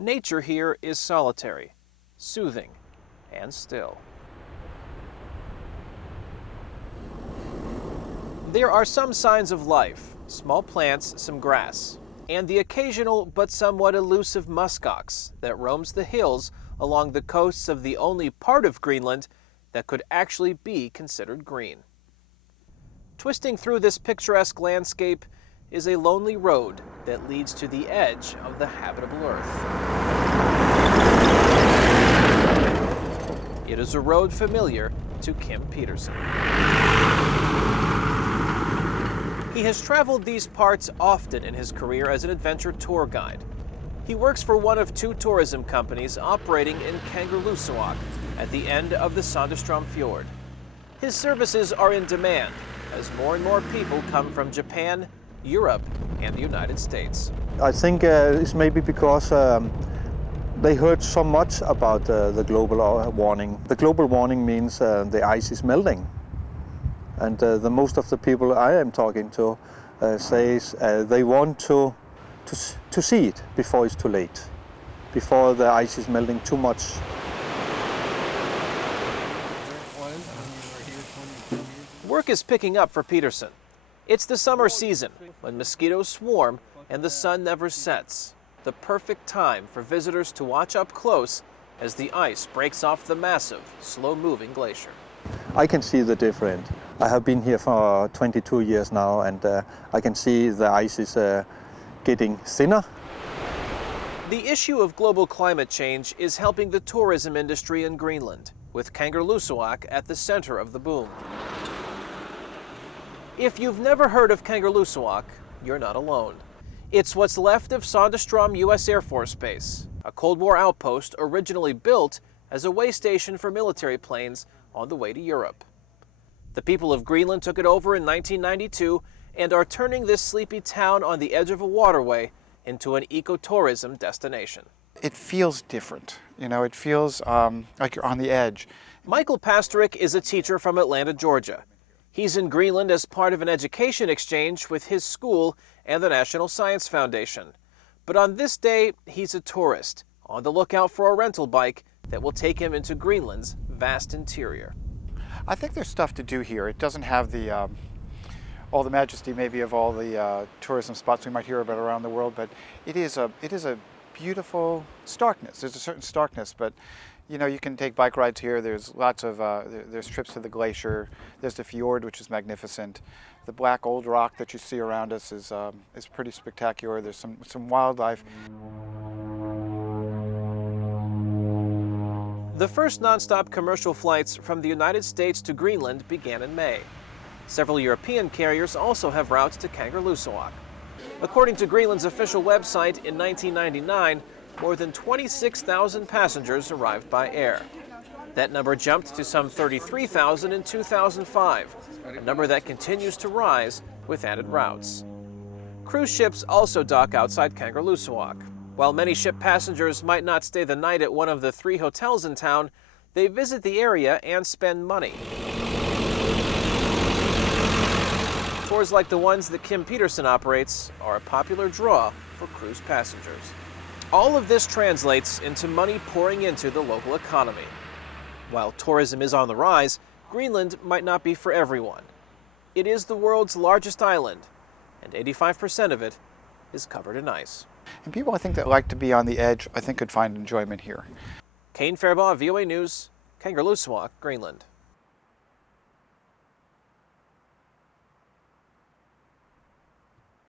Nature here is solitary, soothing, and still. There are some signs of life, small plants, some grass, and the occasional but somewhat elusive muskox that roams the hills along the coasts of the only part of Greenland that could actually be considered green. Twisting through this picturesque landscape is a lonely road that leads to the edge of the habitable Earth. It is a road familiar to Kim Peterson. He has traveled these parts often in his career as an adventure tour guide. He works for one of two tourism companies operating in Kangerlussuaq at the end of the Sandestrom Fjord. His services are in demand as more and more people come from Japan, Europe, and the United States. I think it's maybe because they heard so much about the global warming. The global warming means the ice is melting. And the most of the people I am talking to says they want to see it before it's too late, before the ice is melting too much. Work is picking up for Peterson. It's the summer season when mosquitoes swarm and the sun never sets. The perfect time for visitors to watch up close as the ice breaks off the massive, slow-moving glacier. I can see the difference. I have been here for 22 years now, and I can see the ice is getting thinner. The issue of global climate change is helping the tourism industry in Greenland, with Kangerlussuaq at the center of the boom. If you've never heard of Kangerlussuaq, you're not alone. It's what's left of Sandestrom U.S. Air Force Base, a Cold War outpost originally built as a way station for military planes on the way to Europe. The people of Greenland took it over in 1992 and are turning this sleepy town on the edge of a waterway into an ecotourism destination. It feels different, it feels like you're on the edge. Michael Pastrick is a teacher from Atlanta, Georgia. He's in Greenland as part of an education exchange with his school and the National Science Foundation. But on this day, he's a tourist, on the lookout for a rental bike that will take him into Greenland's vast interior. I think there's stuff to do here. It doesn't have all the majesty maybe of all the tourism spots we might hear about around the world, but it is a beautiful starkness. There's a certain starkness, but you can take bike rides here. There's lots of there's trips to the glacier. There's the fjord, which is magnificent. The black old rock that you see around us is pretty spectacular. There's some wildlife. The first nonstop commercial flights from the United States to Greenland began in May. Several European carriers also have routes to Kangerlussuaq. According to Greenland's official website, in 1999, more than 26,000 passengers arrived by air. That number jumped to some 33,000 in 2005, a number that continues to rise with added routes. Cruise ships also dock outside Kangerlussuaq. While many ship passengers might not stay the night at one of the 3 hotels in town, they visit the area and spend money. Tours like the ones that Kim Peterson operates are a popular draw for cruise passengers. All of this translates into money pouring into the local economy. While tourism is on the rise, Greenland might not be for everyone. It is the world's largest island, and 85% of it is covered in ice. And people, I think, that like to be on the edge, I think could find enjoyment here. Kane Fairbaugh, VOA News, Kangerlussuaq, Greenland.